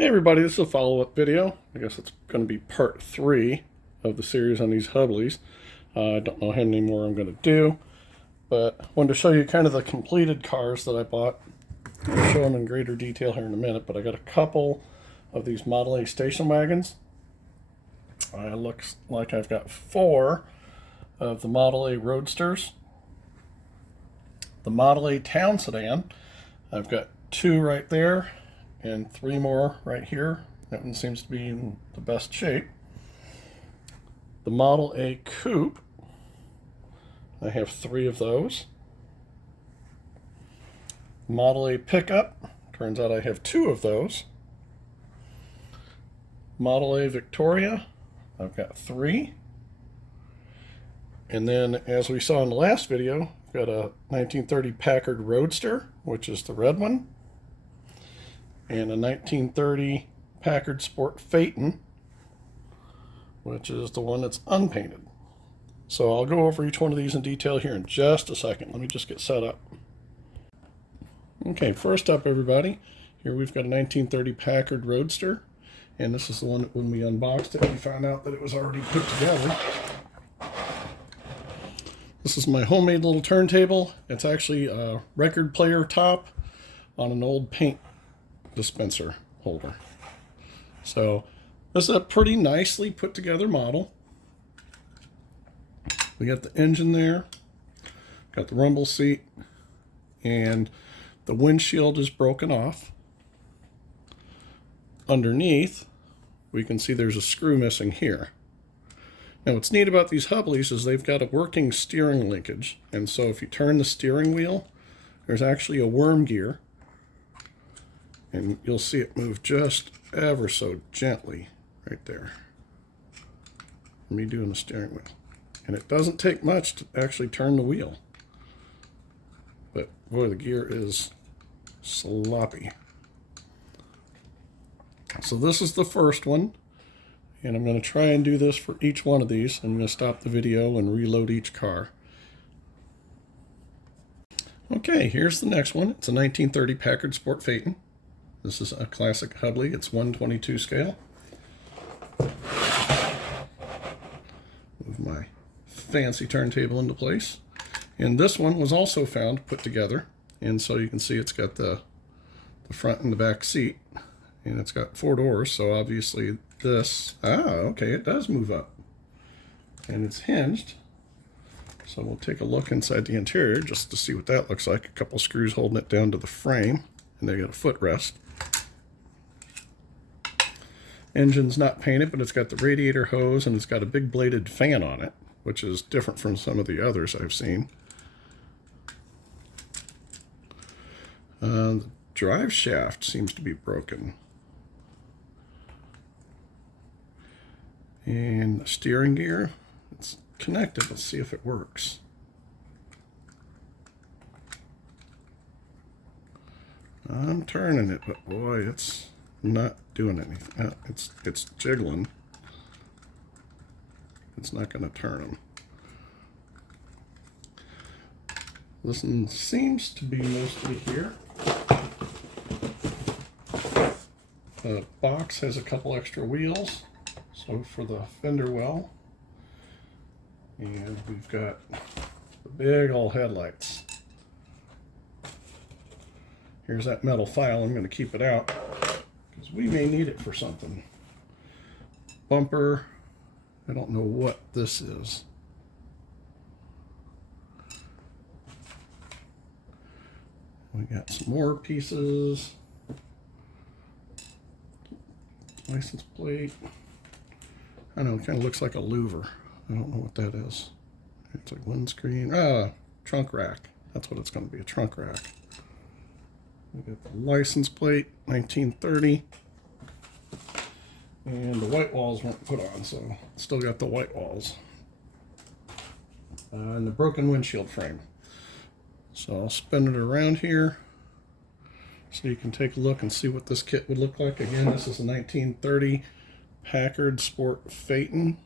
Hey everybody, this is a follow-up video. I guess it's going to be part 3 of the series on these Hubleys. I don't know how many more I'm going to do, but I wanted to show you kind of the completed cars that I bought. I'll show them in greater detail here in a minute, but I got a couple of these Model A station wagons. It looks like I've got 4 of the Model A Roadsters. The Model A Town Sedan, I've got 2 right there, and 3 more right here. That one seems to be in the best shape. The Model A Coupe, I have 3 of those. Model A Pickup, turns out I have 2 of those. Model A Victoria, I've got 3. And then, as we saw in the last video, I've got a 1930 Packard Roadster, which is the red one, and a 1930 Packard Sport Phaeton, which is the one that's unpainted. So I'll go over each one of these in detail here in just a second. Let me just get set up. Okay, first up, everybody, here we've got a 1930 Packard Roadster, and this is the one that when we unboxed it, we found out that it was already put together. This is my homemade little turntable. It's actually a record player top on an old paint dispenser holder. So this is a pretty nicely put together model. We got the engine there, got the rumble seat, and the windshield is broken off. Underneath, we can see there's a screw missing here. Now what's neat about these Hubleys is they've got a working steering linkage, and so if you turn the steering wheel, there's actually a worm gear, and you'll see it move just ever so gently right there. Me doing the steering wheel. And it doesn't take much to actually turn the wheel. But boy, the gear is sloppy. So this is the first one. And I'm going to try and do this for each one of these. I'm going to stop the video and reload each car. Okay, here's the next one. It's a 1930 Packard Sport Phaeton. This is a classic Hubley. It's 1/22 scale. Move my fancy turntable into place. And this one was also found put together. And so you can see it's got the front and the back seat. And it's got 4 doors, so obviously this... okay, it does move up. And it's hinged. So we'll take a look inside the interior just to see what that looks like. A couple screws holding it down to the frame. And they got a footrest. Engine's not painted, but it's got the radiator hose and it's got a big bladed fan on it, which is different from some of the others I've seen. The drive shaft seems to be broken. And the steering gear, it's connected. Let's see if it works. I'm turning it, but boy, it's not doing anything. It's jiggling. It's not going to turn them. This one seems to be mostly here. The box has a couple extra wheels, so for the fender well. And we've got the big old headlights. Here's that metal file. I'm going to keep it out because we may need it for something. Bumper. I don't know what this is. We got some more pieces. License plate. I don't know, it kind of looks like a louver. I don't know what that is. It's like windscreen. Trunk rack. That's what it's going to be, a trunk rack. We got the license plate, 1930. And the white walls weren't put on, so still got the white walls. And the broken windshield frame. So I'll spin it around here so you can take a look and see what this kit would look like. Again, this is a 1930 Packard Sport Phaeton.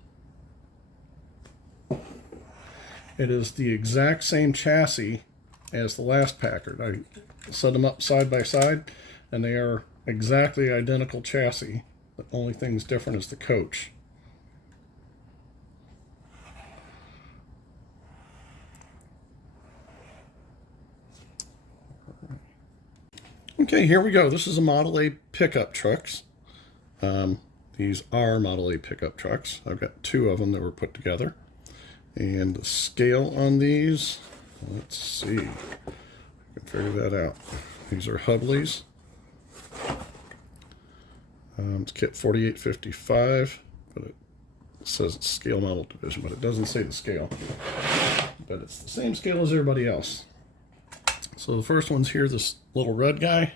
It is the exact same chassis as the last Packard. I set them up side by side, and they are exactly identical chassis. The only thing's different is the coach. Okay, here we go. This is a Model A pickup trucks. These are Model A pickup trucks. I've got two of them that were put together. And the scale on these, let's see. I can figure that out. These are Hubleys. It's kit 4855, but it says it's scale model division, but it doesn't say the scale. But it's the same scale as everybody else. So the first one's here, this little red guy.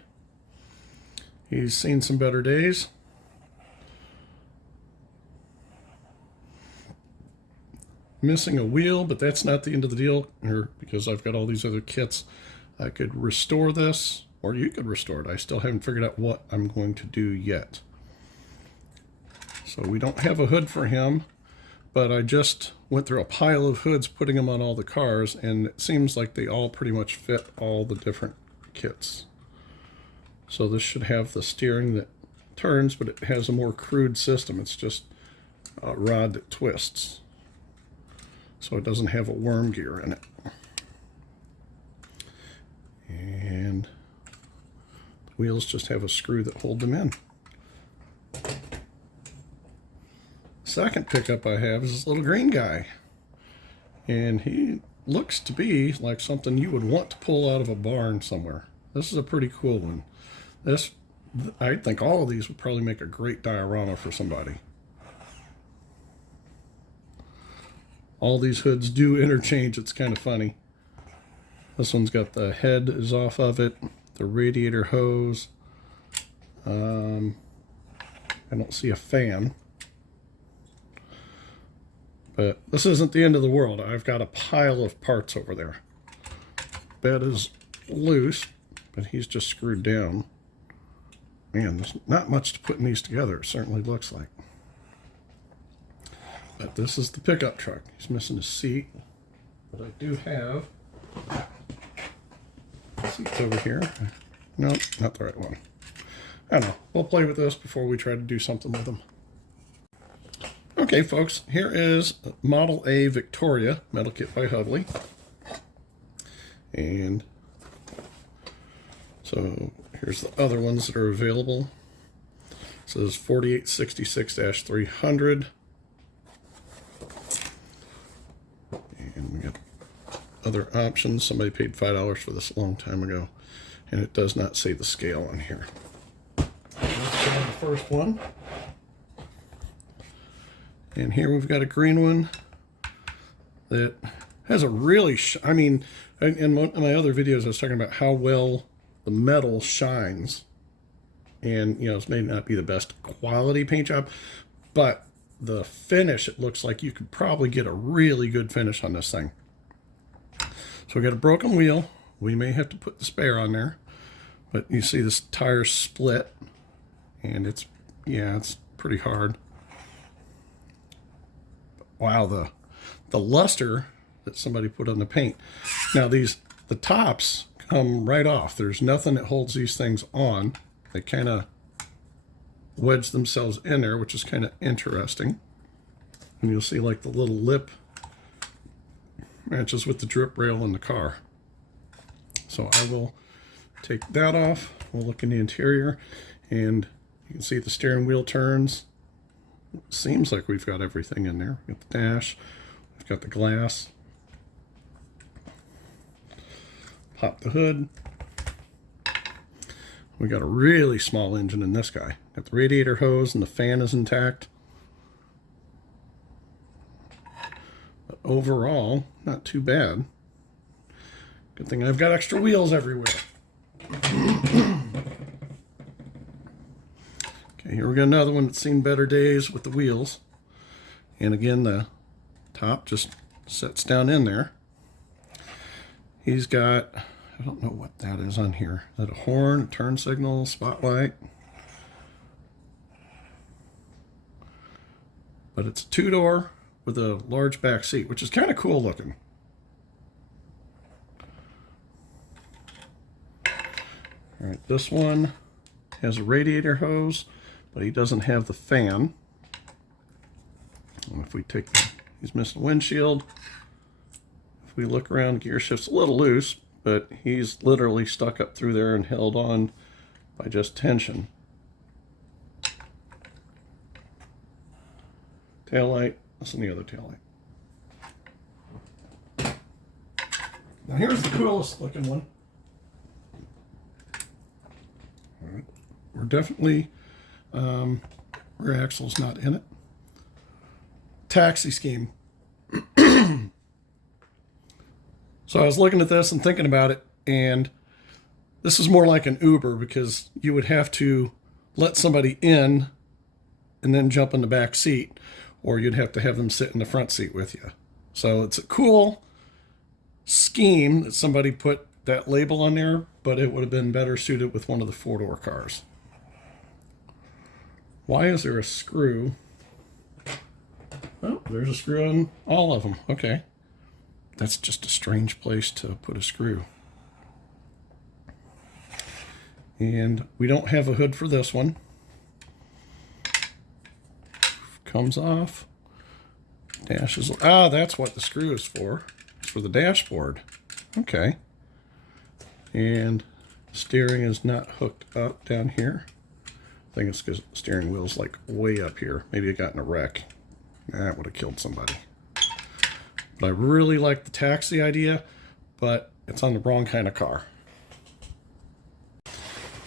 He's seen some better days. Missing a wheel, but that's not the end of the deal here, because I've got all these other kits. I could restore this, or you could restore it. I still haven't figured out what I'm going to do yet. So we don't have a hood for him, but I just went through a pile of hoods putting them on all the cars, and it seems like they all pretty much fit all the different kits. So this should have the steering that turns, but it has a more crude system. It's just a rod that twists. So it doesn't have a worm gear in it. And the wheels just have a screw that hold them in. Second pickup I have is this little green guy. And he looks to be like something you would want to pull out of a barn somewhere. This is a pretty cool one. I think all of these would probably make a great diorama for somebody. All these hoods do interchange. It's kind of funny. This one's got the head is off of it, the radiator hose. I don't see a fan. But this isn't the end of the world. I've got a pile of parts over there. Bed is loose, but he's just screwed down. Man, there's not much to putting these together, it certainly looks like. But this is the pickup truck. He's missing a seat, but I do have seats over here. No, not the right one. I don't know. We'll play with this before we try to do something with them. Okay, folks, here is Model A Victoria metal kit by Hubley. And so here's the other ones that are available. It says 4866-300. And we got other options. Somebody paid $5 for this a long time ago, and it does not say the scale on here. Let's try the first one. And here we've got a green one that has a really, I mean, in my other videos I was talking about how well the metal shines. And, you know, it may not be the best quality paint job, but the finish, it looks like you could probably get a really good finish on this thing. So we got a broken wheel. We may have to put the spare on there, but you see this tire split, and it's, yeah, it's pretty hard. Wow, the luster that somebody put on the paint. Now the tops come right off. There's nothing that holds these things on. They kind of wedge themselves in there, which is kind of interesting. And you'll see like the little lip matches with the drip rail in the car. So I will take that off. We'll look in the interior, and you can see the steering wheel turns. Seems like we've got everything in there. We've got the dash, we've got the glass. Pop the hood. We got a really small engine in this guy. Got the radiator hose and the fan is intact. But overall, not too bad. Good thing I've got extra wheels everywhere. Okay, here we got another one that's seen better days with the wheels. And again, the top just sets down in there. He's got, I don't know what that is on here. Is that a horn, a turn signal, spotlight? But it's a two-door with a large back seat, which is kind of cool looking. All right, this one has a radiator hose, but he doesn't have the fan. And if we take he's missing windshield. If we look around, gear shift's a little loose, but he's literally stuck up through there and held on by just tension. Taillight, listen to the other taillight. Now here's the coolest looking one. All right. We're definitely, rear axle's not in it. Taxi scheme. So I was looking at this and thinking about it, and this is more like an Uber because you would have to let somebody in and then jump in the back seat, or you'd have to have them sit in the front seat with you. So it's a cool scheme that somebody put that label on there, but it would have been better suited with one of the four-door cars. Why is there a screw? Oh, there's a screw on all of them. Okay. That's just a strange place to put a screw. And we don't have a hood for this one. Comes off. Dash is, that's what the screw is for. It's for the dashboard. Okay. And steering is not hooked up down here. I think it's because the steering wheel's like way up here. Maybe it got in a wreck. That would have killed somebody. But I really like the taxi idea, but it's on the wrong kind of car.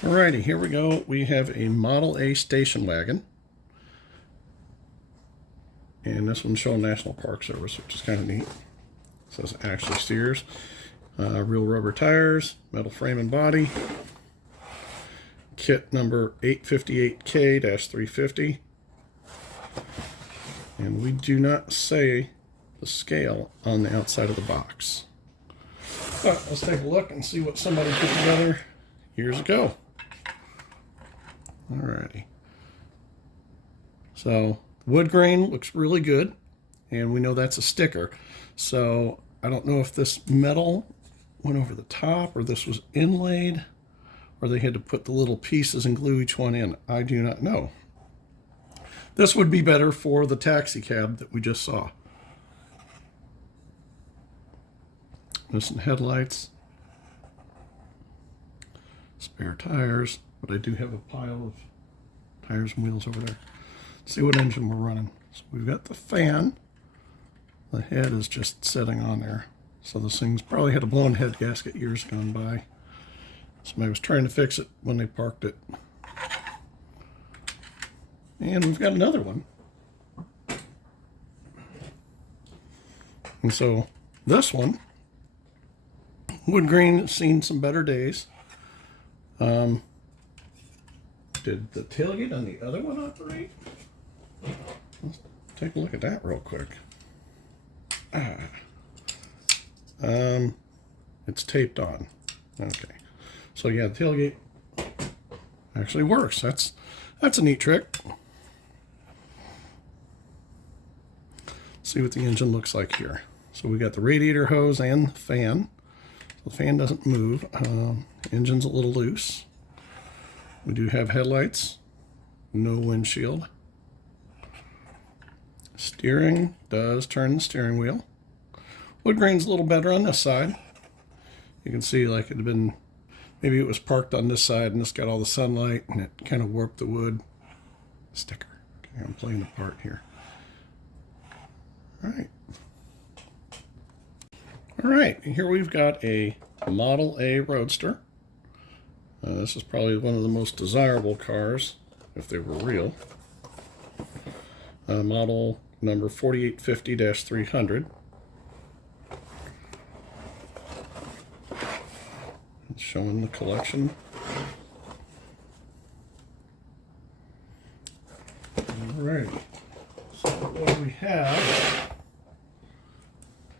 Alrighty, here we go. We have a Model A station wagon. And this one's showing National Park Service, which is kind of neat. It says actually steers. Real rubber tires, metal frame and body. Kit number 858K-350. And we do not say the scale on the outside of the box. But let's take a look and see what somebody put together years ago. Alrighty. So wood grain looks really good, and we know that's a sticker. So I don't know if this metal went over the top, or this was inlaid, or they had to put the little pieces and glue each one in. I do not know. This would be better for the taxi cab that we just saw. Missing headlights, spare tires, but I do have a pile of tires and wheels over there. Let's see what engine we're running. So we've got the fan. The head is just sitting on there. So this thing's probably had a blown head gasket years gone by. Somebody was trying to fix it when they parked it. And we've got another one. And so this one, wood grain, has seen some better days. Did the tailgate on the other one operate? Let's take a look at that real quick. It's taped on. Okay. So yeah, the tailgate actually works. That's a neat trick. See what the engine looks like here. So we got the radiator hose and the fan. The fan doesn't move. Engine's a little loose. We do have headlights. No windshield. Steering does turn the steering wheel. Wood grain's a little better on this side. You can see like it had been, maybe it was parked on this side and this got all the sunlight and it kind of warped the wood. Sticker. Okay, I'm playing the part here. All right, here we've got a Model A Roadster. This is probably one of the most desirable cars, if they were real. Model number 4850-300. It's showing the collection. All right, so what do we have?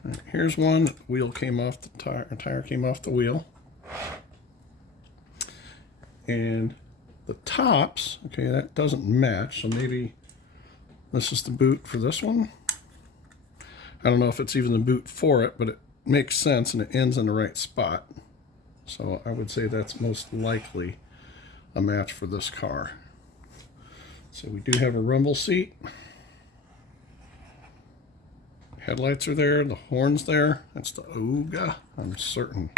Right, here's one. The wheel came off the tire came off the wheel. And the tops, okay, that doesn't match, so maybe this is the boot for this one. I don't know if it's even the boot for it, but it makes sense and it ends in the right spot. So I would say that's most likely a match for this car. So we do have a rumble seat. Headlights are there, the horn's there. That's the Ooga, I'm certain.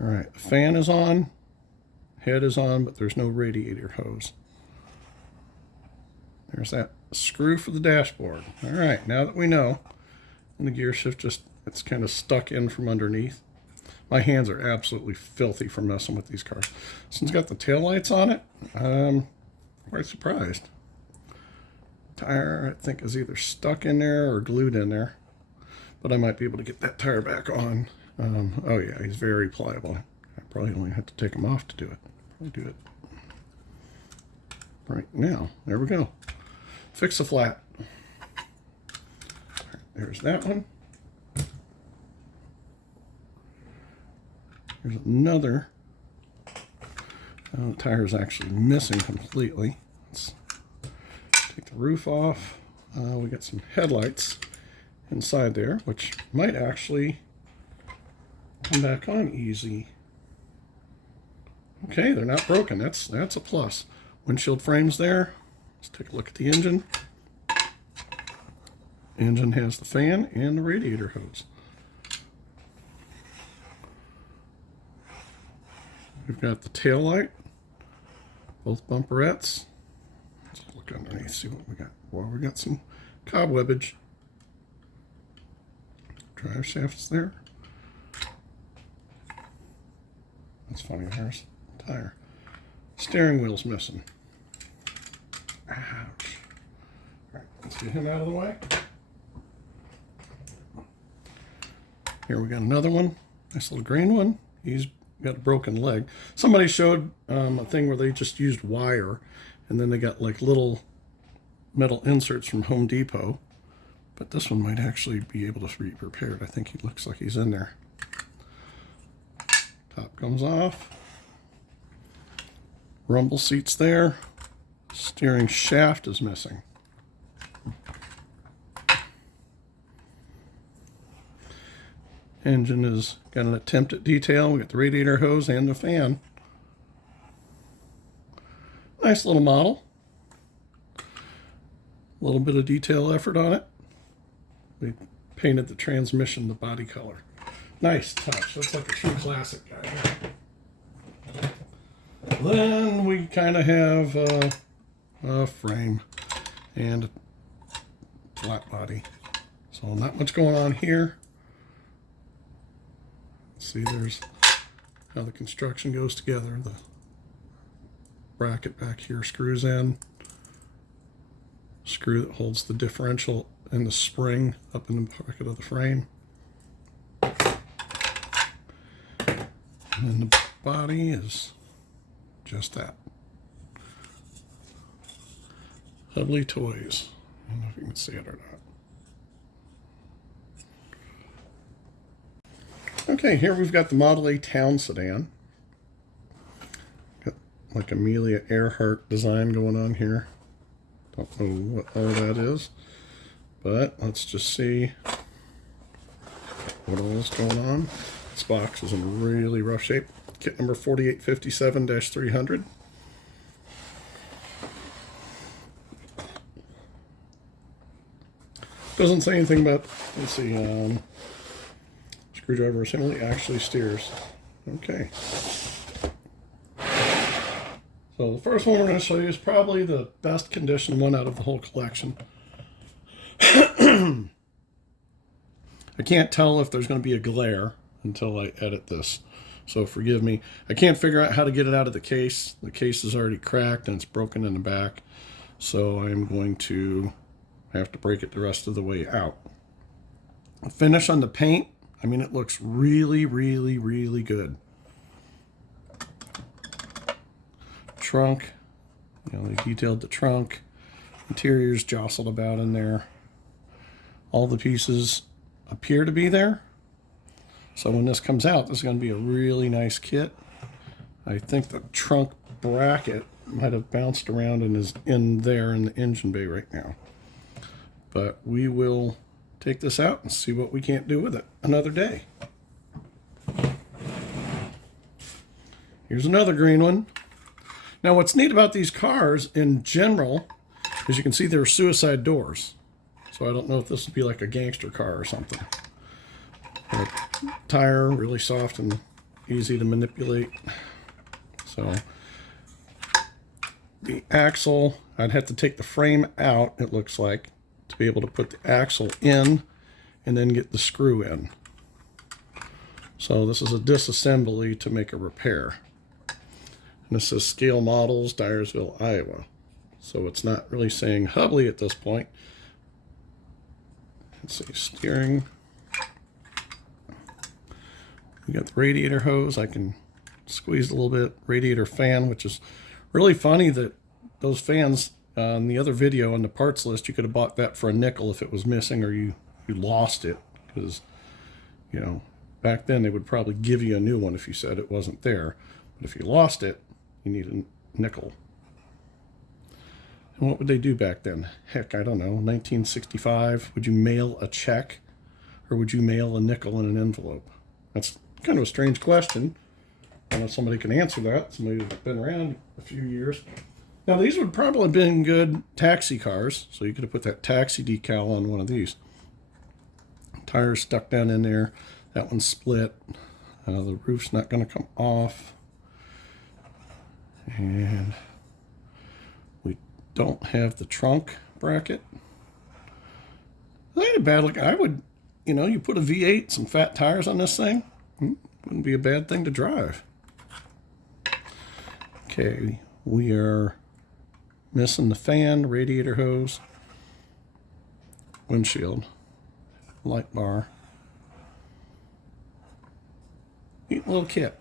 All right, the fan is on, head is on, but there's no radiator hose. There's that screw for the dashboard. All right, now that we know, and the gear shift it's kind of stuck in from underneath. My hands are absolutely filthy from messing with these cars. Since it's got the taillights on it, I'm quite surprised. Tire, I think, is either stuck in there or glued in there, but I might be able to get that tire back on. Oh yeah, he's very pliable. I probably only have to take him off to do it. I'll do it right now. There we go. Fix the flat. Right, there's that one. There's another. The tire is actually missing completely. Let's take the roof off. We got some headlights inside there, which might actually come back on easy. Okay, they're not broken. That's a plus. Windshield frame's there. Let's take a look at the engine. Engine has the fan and the radiator hose. We've got the tail light, both bumperettes. Let's look underneath, see what we got. Well, we got some cobwebbage. Drive shaft's there. That's funny, there's the tire. Steering wheel's missing. Ouch. All right, let's get him out of the way. Here we got another one, nice little green one. He's got a broken leg. Somebody showed a thing where they just used wire and then they got like little metal inserts from Home Depot, but this one might actually be able to be repaired. I think he looks like he's in there. Top comes off. Rumble seat's there. Steering shaft is missing. Engine has got an attempt at detail. We got the radiator hose and the fan. Nice little model. A little bit of detail effort on it. We painted the transmission the body color. Nice touch. Looks like a true classic guy. Then we kind of have a frame and a flat body. So not much going on here. See, there's how the construction goes together. The bracket back here screws in. Screw that holds the differential and the spring up in the pocket of the frame. And the body is just that. Hubley Toys. I don't know if you can see it or not. Okay, here we've got the Model A Town Sedan. Got like Amelia Earhart design going on here. Don't know what all that is, but let's just see what all is going on. This box is in really rough shape. Kit number 4857-300. Doesn't say anything about, let's see, screwdriver assembly actually steers. Okay. So the first one we're going to show you is probably the best condition one out of the whole collection. I can't tell if there's going to be a glare until I edit this, so forgive me. I can't figure out how to get it out of the case. The case is already cracked and it's broken in the back, so I'm going to have to break it the rest of the way out. The finish on the paint, I mean, it looks really, really, really good. Trunk, you know, they detailed the trunk. Interior's jostled about in there. All the pieces appear to be there. So when this comes out, this is going to be a really nice kit. I think the trunk bracket might have bounced around and is in there in the engine bay right now. But we will take this out and see what we can't do with it another day. Here's another green one. Now what's neat about these cars in general is you can see there are suicide doors. So I don't know if this would be like a gangster car or something. But tire, really soft and easy to manipulate. So the axle, I'd have to take the frame out, it looks like, to be able to put the axle in and then get the screw in. So this is a disassembly to make a repair. And this says Scale Models, Dyersville, Iowa. So it's not really saying Hubley at this point. Let's see, steering. We got the radiator hose. I can squeeze a little bit. Radiator fan, which is really funny that those fans on the other video on the parts list, you could have bought that for a nickel if it was missing or you lost it. Because, you know, back then they would probably give you a new one if you said it wasn't there. But if you lost it, you need a nickel. And what would they do back then? Heck, I don't know, 1965, would you mail a check or would you mail a nickel in an envelope? That's kind of a strange question. I don't know if somebody can answer that. Somebody who's been around a few years. Now these would probably have been good taxi cars, so you could have put that taxi decal on one of these. Tires stuck down in there. That one's split. The roof's not going to come off. And we don't have the trunk bracket. It ain't a bad look. I would, you know, you put a V8, some fat tires on this thing, wouldn't be a bad thing to drive. Okay, we are missing the fan, radiator hose, windshield, light bar. Neat little kit.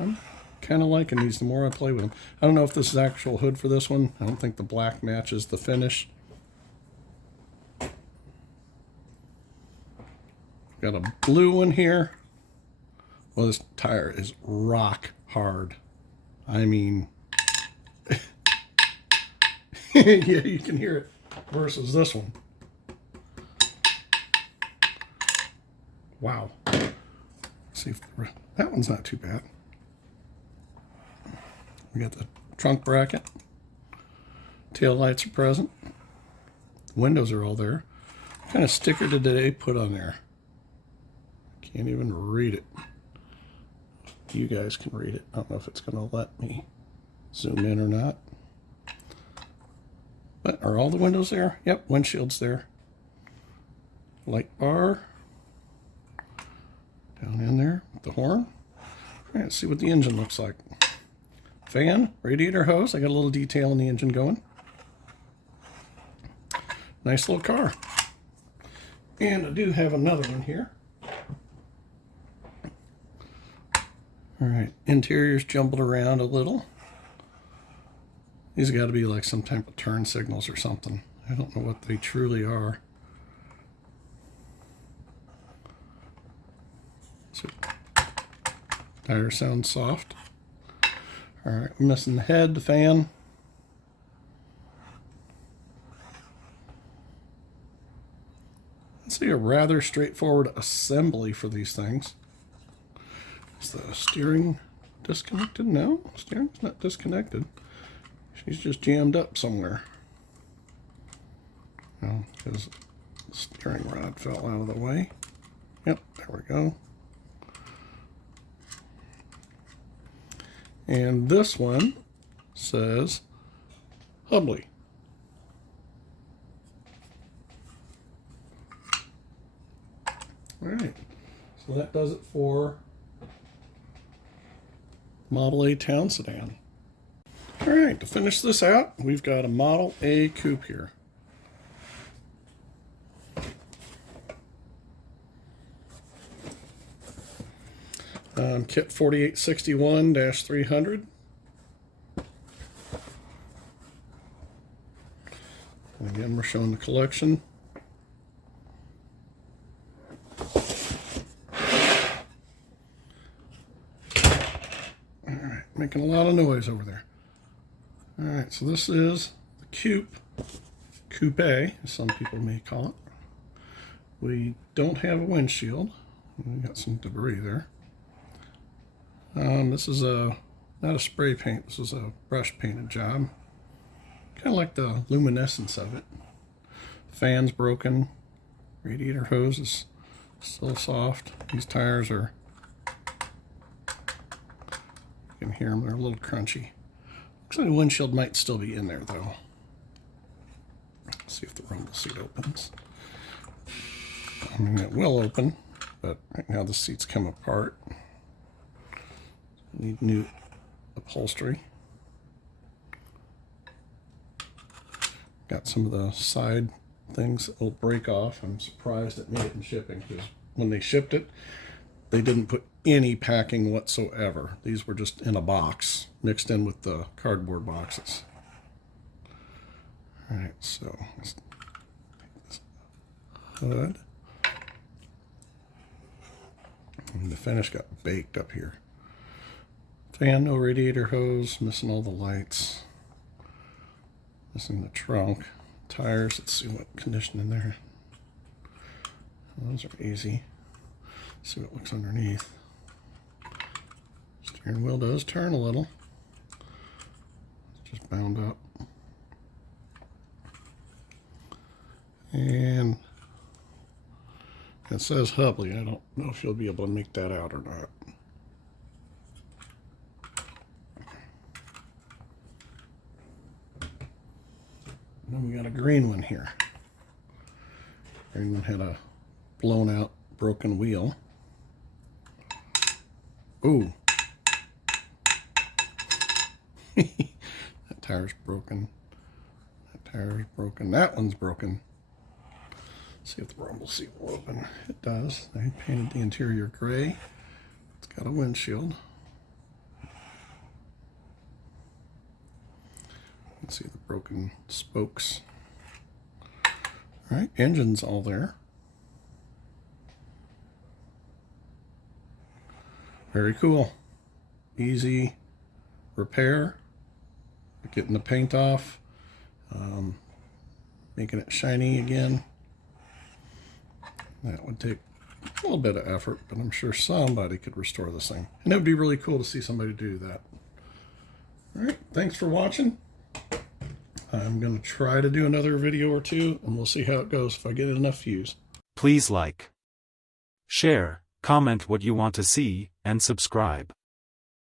I'm kind of liking these the more I play with them. I don't know if this is actual hood for this one. I don't think the black matches the finish. Got a blue one here. Well, this tire is rock hard. I mean, yeah, you can hear it versus this one. Wow. Let's see if that one's not too bad. We got the trunk bracket. Tail lights are present. The windows are all there. What kind of sticker did they put on there? Can't even read it. You guys can read it. I don't know if it's going to let me zoom in or not. But are all the windows there? Yep, windshield's there. Light bar. Down in there with the horn. All right, let's see what the engine looks like. Fan, radiator hose. I got a little detail in the engine going. Nice little car. And I do have another one here. All right, interior's jumbled around a little. These got to be like some type of turn signals or something. I don't know what they truly are. So, tire sounds soft. All right, we're missing the head, the fan. Let's see, a rather straightforward assembly for these things. Is the steering disconnected? No, steering's not disconnected. She's just jammed up somewhere. No, because the steering rod fell out of the way. Yep, there we go. And this one says Hubley. All right, so that does it for Model A Town Sedan. All right, to finish this out, we've got a Model A Coupe here. Kit 4861-300. And again, we're showing the collection. All right, making a lot of noise over there. All right, so this is the Coupe, as some people may call it. We don't have a windshield. We got some debris there. This is a not a spray paint. This was a brush painted job. Kind of like the luminescence of it. Fan's broken. Radiator hose is still soft. These tires are, you can hear them, they're a little crunchy. Looks like the windshield might still be in there though. Let's see if the rumble seat opens. I mean, it will open, but right now the seats come apart. Need new upholstery. Got some of the side things that will break off. I'm surprised it made it in shipping, because when they shipped it, they didn't put any packing whatsoever. These were just in a box, mixed in with the cardboard boxes. All right, so let's take this hood. And the finish got baked up here. Fan, no radiator hose, missing all the lights. Missing the trunk. Tires, let's see what condition in there. Those are easy. Let's see what looks underneath. Steering wheel does turn a little. It's just bound up. And it says Hubley. I don't know if you'll be able to make that out or not. And then we got a green one here. Green one had a blown out, broken wheel. Ooh. That tire's broken. That tire's broken. That one's broken. Let's see if the rumble seat will open. It does. They painted the interior gray. It's got a windshield. You can see the broken spokes. All right, engine's all there. Very cool. Easy repair. Getting the paint off. Making it shiny again. That would take a little bit of effort, but I'm sure somebody could restore this thing. And it would be really cool to see somebody do that. All right, thanks for watching. I'm going to try to do another video or two, and we'll see how it goes if I get enough views. Please like, share, comment what you want to see, and subscribe.